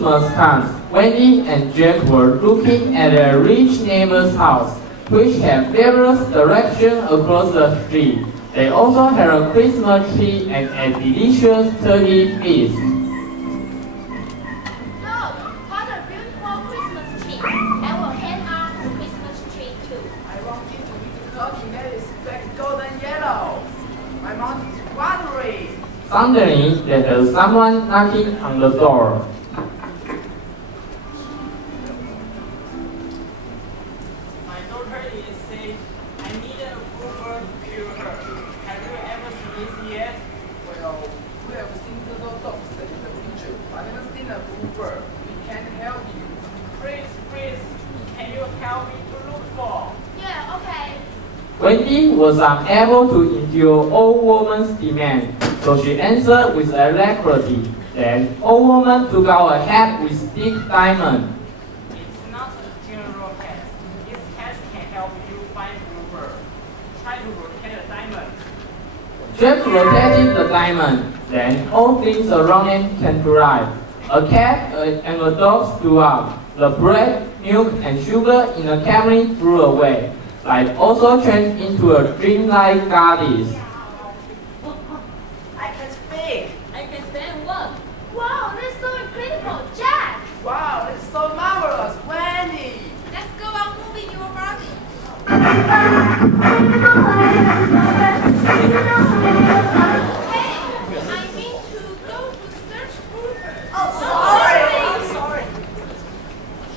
Christmas comes, Wendy and Jack were looking at a rich neighbor's house, which had various directions across the street. They also had a Christmas tree and a delicious turkey feast. Look, what a beautiful Christmas tree. I will hang on the Christmas tree too. I want it to be the turkey that is black, golden yellow. My mouth is watering. Suddenly, there was someone knocking on the door. My daughter is sick. I need a bluebird to cure her. Have you ever seen this yet? Well, we have seen little dogs in the picture, but never seen a bluebird. We can't help you. Please, can you help me to look for? Yeah, okay. Wendy was unable to endure old woman's demand, so she answered with alacrity. Then, old woman took out a hat with big diamond. It's not a general hat. This hat can help you find bluebird. Try to rotate a diamond. Jack rotated the diamond. Then, all things around him came to life. A cat and a dog stood up. The bread, milk, and sugar in the cabinet flew away. Light also changed into a dreamlike goddess. I can speak. I can stand one. Wow, that's so incredible, Jack. Wow, it's so marvelous, Wendy. Let's go on moving your body. Hey, I mean to go to search bluebird. Oh, sorry. I'm sorry.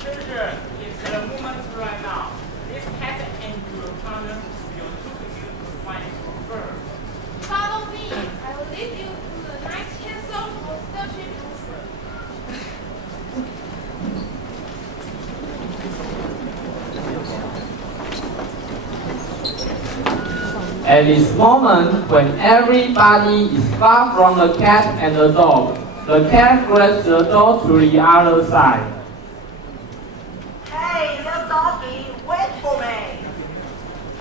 Sure. It's the moment right now. This hat and your corner will took you to find bluebird. Follow me. I will lead you to the night castle for searching bluebird. At this moment, when everybody is far from the cat and the dog, the cat grabs the door to the other side. Hey, little doggy, wait for me.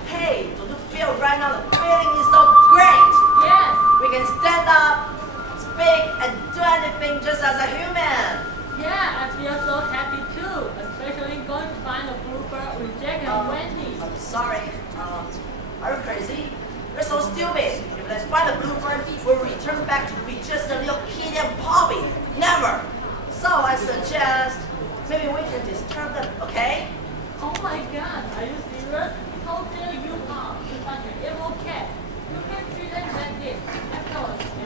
Hey, don't you feel right now the feeling is so great? Yes. We can stand up, speak, and do anything just as a human. Yeah, I feel so happy too, especially going to find a bluebird with Jack and Wendy. I'm sorry. Are you crazy? You're so stupid. If let's find a bluebird, we'll return back to be just a little kid and Bobby. Never. So I suggest maybe we can disturb them, okay? Oh my god, are you serious? How dare you are to find an evil cat? You can treat them like this. Afterwards, they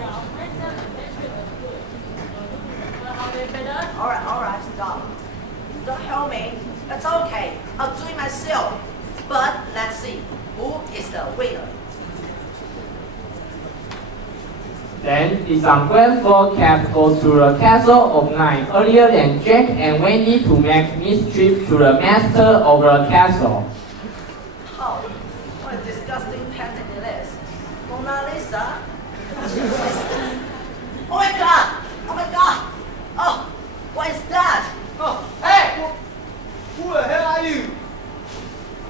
are handsome and they treat us good. Don't you remember how they fed us? Alright, stop. Don't help me. That's okay. I'll do it myself. But let's see. Who is the winner? Then this ungrateful cat goes to the castle of night earlier than Jack and Wendy to make mischief to the master of the castle. Oh, what a disgusting painting it is. Mona Lisa? Oh my god! Oh my god! Oh, what is that? Oh, hey! Who the hell are you?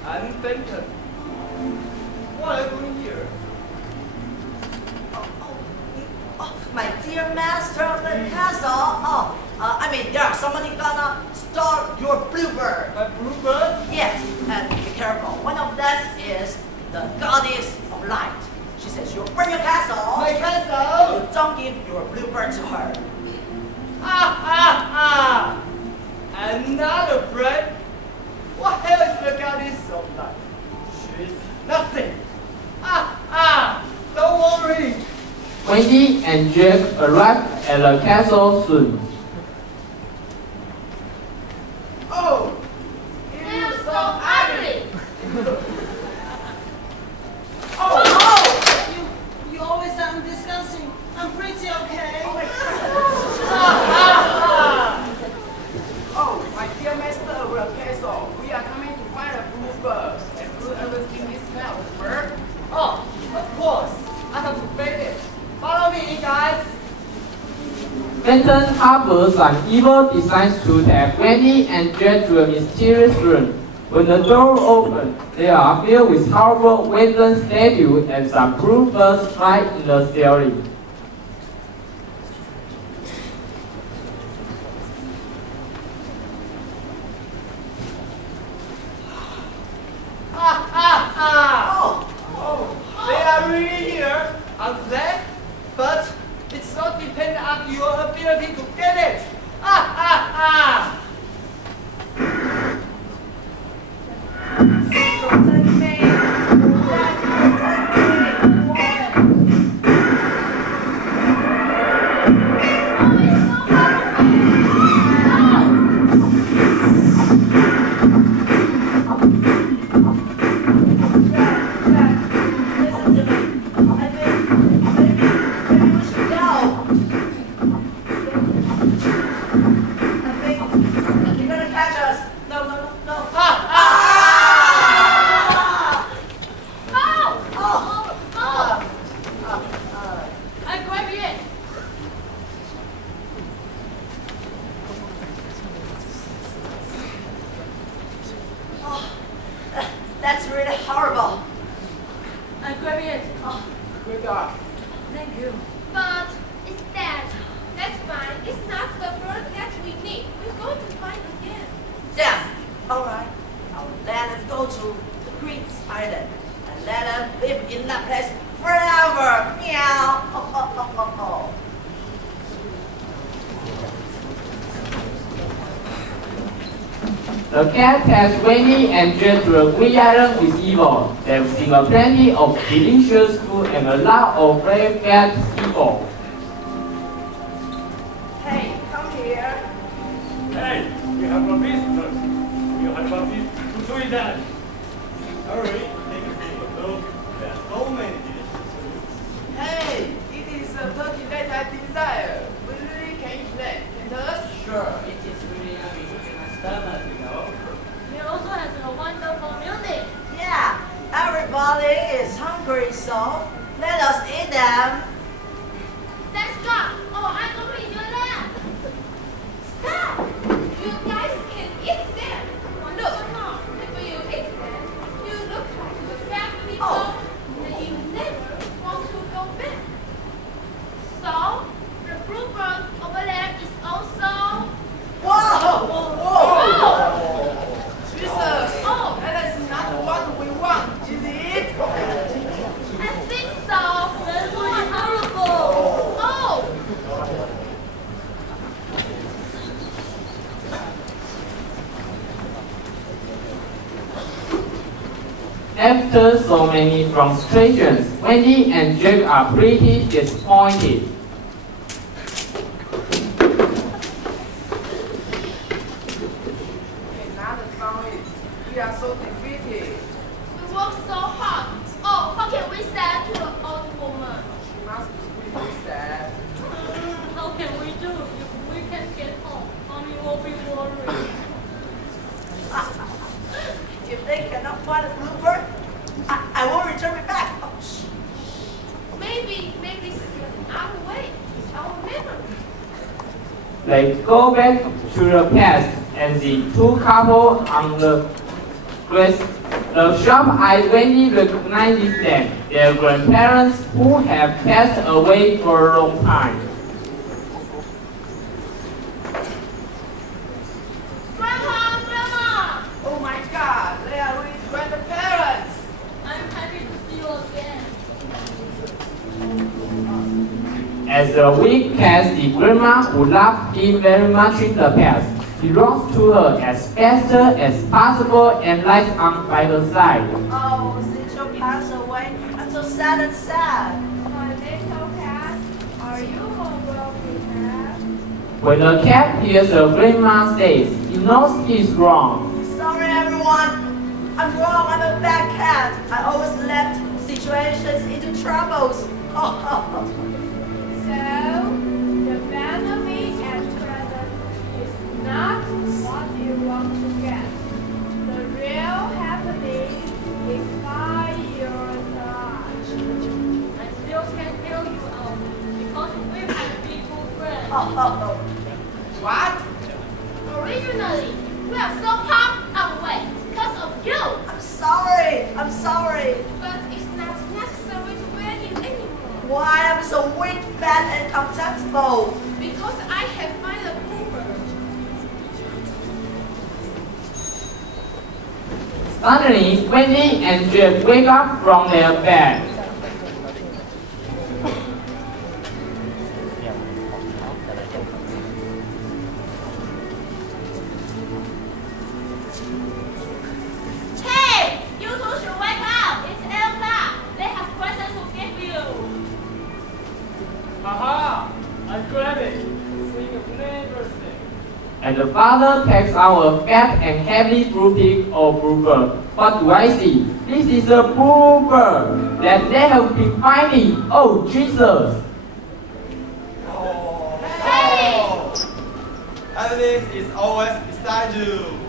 I'm Fenton. What are you doing here? Oh, my dear master of the castle. There's somebody gonna steal your bluebird. My bluebird? Yes, and be careful. One of them is the goddess of light. She says you'll burn your castle. My castle? You don't give your bluebird to her. I'm not afraid. What hell is the goddess of light? She's nothing. Don't worry. Wendy and Jack arrived at the castle soon. Oh, They're so ugly. You always sound disgusting. I'm pretty okay. Oh, my dear master of the castle, we are coming to find a bluebird. Have you ever seen this kind of bird? Oh, of course. I have to feed it. Follow me, guys. Fenton harbors some evil designs to take Wendy and Jack to a mysterious room. When the door opens, they are filled with horrible wooden statues and some bluebirds fly in the ceiling. That's really horrible. I grab it. Oh, Good job. thank you. But it's dead. That's fine. It's not the bird that we need. We're going to find again. Yeah, alright. I'll let it go to the Greek island and let it live in that place forever. Meow. Oh, oh, oh, oh, oh. The cat has Wendy and Jet to a Greek island with evil. They've seen a plenty of delicious food and a lot of very bad people. Hey, come here. Hey, we have a visitor. You have a visitor to Sweden. Hurry, take a seat. Look, there are so many delicious food. Hey, it is a turkey that I desire. We really can eat that. And us? Sure, it is really yummy in my stomach, you know. It also has a wonderful music. Yeah, everybody is hungry, so let us eat them. Let's go. Oh, I don't read your lap. Stop. You guys can eat them. Look, if you eat them, you look like the bad people, Oh. and you never want to go back. So, the bluebird over there is also. Whoa! Oh! Jesus! Oh. That is not what we want, is it? I think so. That's really horrible. Oh! After so many frustrations, Wendy and Jack are pretty disappointed. Another family. We are so defeated. We work so hard. Oh, what can we say to the old woman? She must be really sad. How can we do if we can't get home? Mommy will be worried. If they cannot find a bluebird, I won't return it back. Oh, shh. Maybe this is our way. It's our memory. They go back to the past and the two couples on the grass. The sharp-eyed Wendy recognizes them, their grandparents who have passed away for a long time. Grandma! Oh my God, they are really grandparents. I'm happy to see you again. As the week passed, the grandma who loved him very much in the past, he runs to her as fast as possible and lies on by her side. Oh, since you passed away, I'm so sad and sad. My little cat, are you all well prepared? When the cat hears her grandma says, he knows he's wrong. Sorry, everyone. I'm wrong. I'm a bad cat. I always left situations into troubles. Oh. So, the benefit at present is not what you want to get. The real happiness is by your side. I still can't tell you out because we've had people friends. Oh. What? Originally, we are so pumped away because of you. I'm sorry. I'm sorry. But it's not necessary to wear you anymore. Why I'm so weak, bad, and contemptible? Because I have found a bluebird. Suddenly, Wendy and Jack wake up from their bed. Hey! And the father takes out a fat and heavy blue pig or blue bird. What do I see? This is a blue bird that they have been finding. Oh, Jesus! Happiness is always beside you.